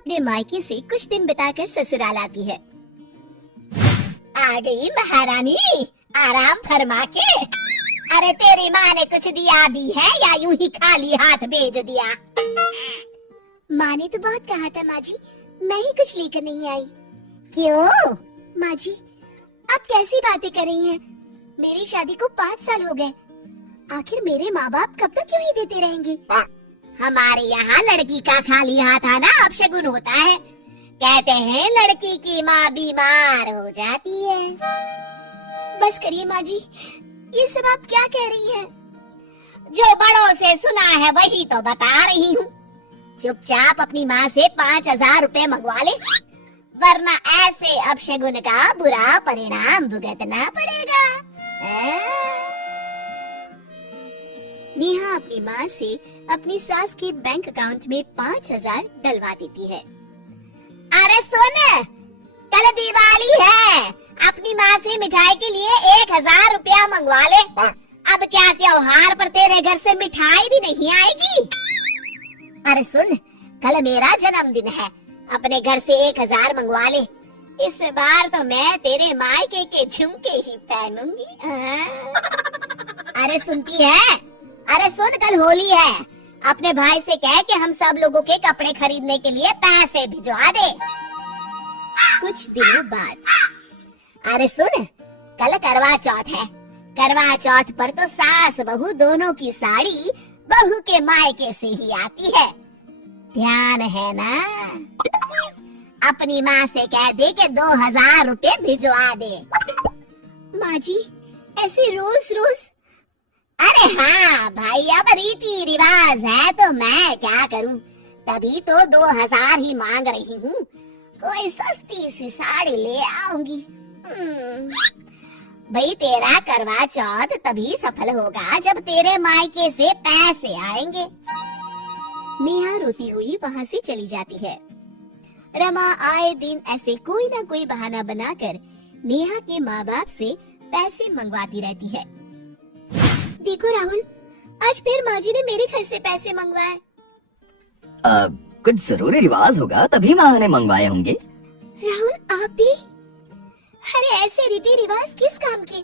अपने मायके से कुछ दिन बिताकर ससुराल आती है। आ गई महारानी, आराम फरमा के। अरे तेरी माँ ने कुछ दिया भी है या यूं ही खाली हाथ भेज दिया? माँ ने तो बहुत कहा था माँ जी, मैं ही कुछ लेकर नहीं आई। क्यों? माँ जी आप कैसी बातें कर रही हैं? मेरी शादी को 5 साल हो गए, आखिर मेरे माँ बाप कब तक यूं ही देते रहेंगे? हमारे यहाँ लड़की का खाली हाथ आना अपशगुन होता है। कहते हैं लड़की की माँ बीमार हो जाती है। बस करिए माँ जी, ये सब आप क्या कह रही हैं? जो बड़ों से सुना है वही तो बता रही हूँ। चुपचाप अपनी माँ से 5,000 रुपए मंगवा ले, वरना ऐसे अपशगुन का बुरा परिणाम भुगतना पड़ेगा। नेहा अपनी माँ से अपनी सास के बैंक अकाउंट में 5,000 डलवा देती है। अरे सुन, कल दिवाली है, अपनी माँ से मिठाई के लिए 1,000 रुपया मंगवा ले। अब क्या त्योहार पर तेरे घर से मिठाई भी नहीं आएगी? अरे सुन, कल मेरा जन्मदिन है, अपने घर से 1,000 मंगवा ले। इस बार तो मैं तेरे मायके के झुमके ही पहनूंगी। अरे सुनती है? अरे सुन, कल होली है, अपने भाई से कह के हम सब लोगों के कपड़े खरीदने के लिए पैसे भिजवा दे। कुछ दिनों बाद, अरे सुन, कल करवा चौथ है, करवा चौथ पर तो सास बहू दोनों की साड़ी बहू के मायके से ही आती है, ध्यान है ना? अपनी माँ से कह दे कि 2,000 रुपए भिजवा दे। माँ जी ऐसे रोज रोज? अरे हाँ भाई, अब रीति रिवाज है तो मैं क्या करूं, तभी तो 2,000 ही मांग रही हूँ। कोई सस्ती सी साड़ी ले आऊंगी। भाई तेरा करवा चौथ तभी सफल होगा जब तेरे मायके से पैसे आएंगे। नेहा रोती हुई वहाँ से चली जाती है। रमा आए दिन ऐसे कोई ना कोई बहाना बनाकर नेहा के माँ बाप से पैसे मंगवाती रहती है। देखो राहुल, आज फिर माँ जी ने मेरे घर से पैसे मंगवाए। कुछ जरूरी रिवाज होगा तभी माँ ने मंगवाए होंगे। राहुल आप भी? अरे ऐसे रीति रिवाज किस काम के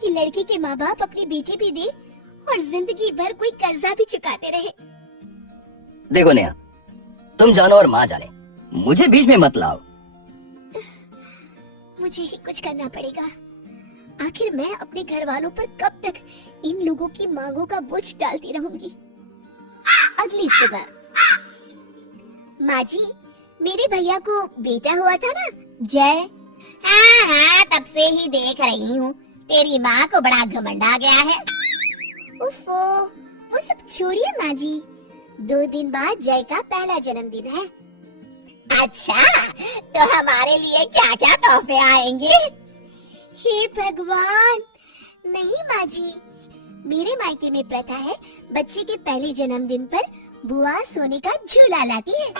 कि लड़की के माँ बाप अपनी बेटी भी दे और जिंदगी भर कोई कर्जा भी चुकाते रहे। देखो नेहा, तुम जानो और माँ जाने, मुझे बीच में मत लाओ। मुझे ही कुछ करना पड़ेगा, आखिर मैं अपने घर वालों पर कब तक इन लोगों की मांगों का बोझ डालती रहूंगी। अगली सुबह, माँ जी मेरे भैया को बेटा हुआ था ना, जय? हाँ हाँ, तब से ही देख रही हूँ, तेरी माँ को बड़ा घमंड आ गया है। उफ़ो, वो सब छोड़िए माँ जी, 2 दिन बाद जय का पहला जन्मदिन है। अच्छा, तो हमारे लिए क्या क्या तोहफे आएंगे? हे भगवान, नहीं माँ जी, मेरे मायके में प्रथा है बच्चे के पहले जन्मदिन पर बुआ सोने का झूला लाती है।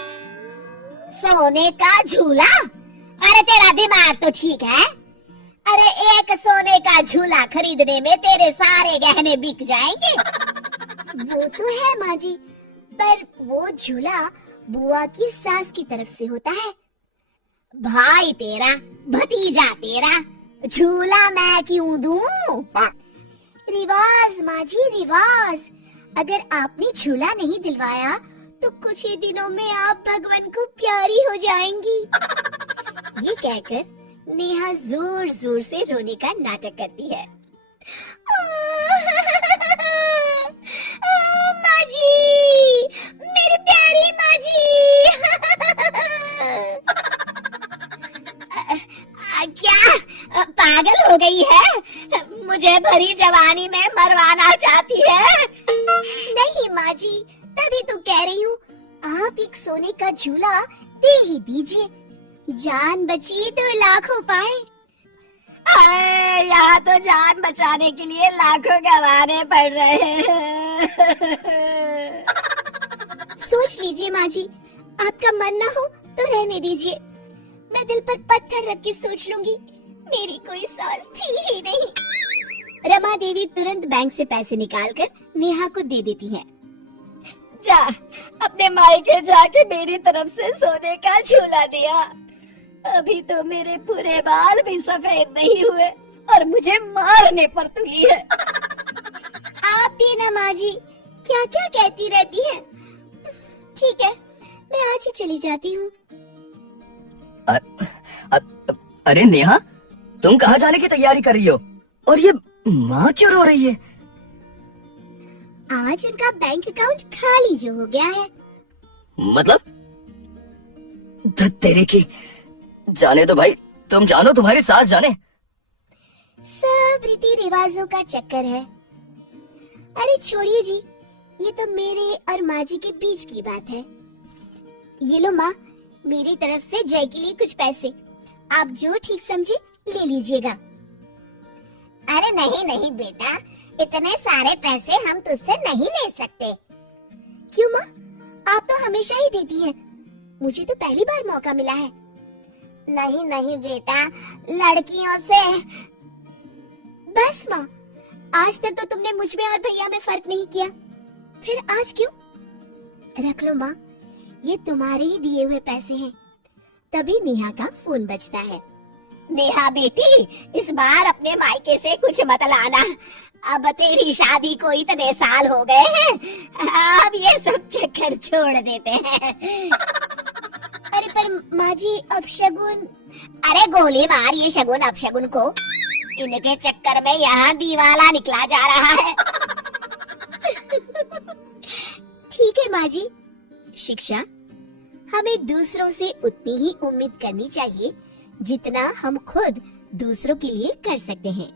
सोने का झूला? अरे तेरा दिमाग तो ठीक है? अरे एक सोने का झूला खरीदने में तेरे सारे गहने बिक जाएंगे। वो तो है माँ जी, पर वो झूला बुआ की सास की तरफ से होता है। भाई तेरा, भतीजा तेरा, झूला मैं क्यों दूं? रिवाज माँ जी, रिवाज। अगर आपने झूला नहीं दिलवाया तो कुछ ही दिनों में आप भगवान को प्यारी हो जाएंगी। ये कहकर नेहा जोर जोर से रोने का नाटक करती है। माँ जी, मेरी प्यारी माँ जी। क्या पागल हो गई है? मुझे भरी जवानी में मरवाना चाहती है? नहीं माँ जी, तभी तो कह रही हूँ, आप एक सोने का झूला दे ही दीजिए, जान बची तो लाखों पाए। यहाँ तो जान बचाने के लिए लाखों गंवाने पड़ रहे हैं। सोच लीजिए माँ जी, आपका मन न हो तो रहने दीजिए, मैं दिल पर पत्थर रख के सोच लूंगी, मेरी कोई सास थी ही नहीं। रमा देवी तुरंत बैंक से पैसे निकालकर नेहा को दे देती है। जा, अपने मायके जाके मेरी तरफ से सोने का झूला दिया। अभी तो मेरे पूरे बाल भी सफेद नहीं हुए और मुझे मारने पर तुली है। आप भी ना माँ जी, क्या क्या कहती रहती हैं। ठीक है, मैं आज ही चली जाती हूँ। अरे नेहा, तुम कहाँ जाने की तैयारी कर रही हो? और ये माँ क्यों रो रही है? आज उनका बैंक अकाउंट खाली जो हो गया है। मतलब? तेरे की जाने दो भाई, तुम जानो, तुम्हारी सास जाने। सब रीति रिवाजों का चक्कर है। अरे छोड़िए जी, ये तो मेरे और माँ जी के बीच की बात है। ये लो माँ, मेरी तरफ से जय के लिए कुछ पैसे, आप जो ठीक समझे ले लीजिएगा। अरे नहीं नहीं बेटा, इतने सारे पैसे हम तुझसे नहीं ले सकते। क्यों माँ, आप तो हमेशा ही देती हैं, मुझे तो पहली बार मौका मिला है। नहीं नहीं बेटा, लड़कियों से। बस माँ, आज तक तो तुमने मुझ में और भैया में फर्क नहीं किया, फिर आज क्यों? रख लो माँ, ये तुम्हारे ही दिए हुए पैसे हैं। तभी नेहा का फोन बजता है। नेहा बेटी, इस बार अपने मायके से कुछ मत लाना, अब तेरी शादी को इतने साल हो गए हैं, अब ये सब चक्कर छोड़ देते हैं। अरे पर माँ जी, अब शगुन। अरे गोली मार ये शगुन अपशगुन को, इनके चक्कर में यहाँ दीवाला निकला जा रहा है। ठीक है माँ जी। शिक्षा, हमें दूसरों से उतनी ही उम्मीद करनी चाहिए जितना हम खुद दूसरों के लिए कर सकते हैं।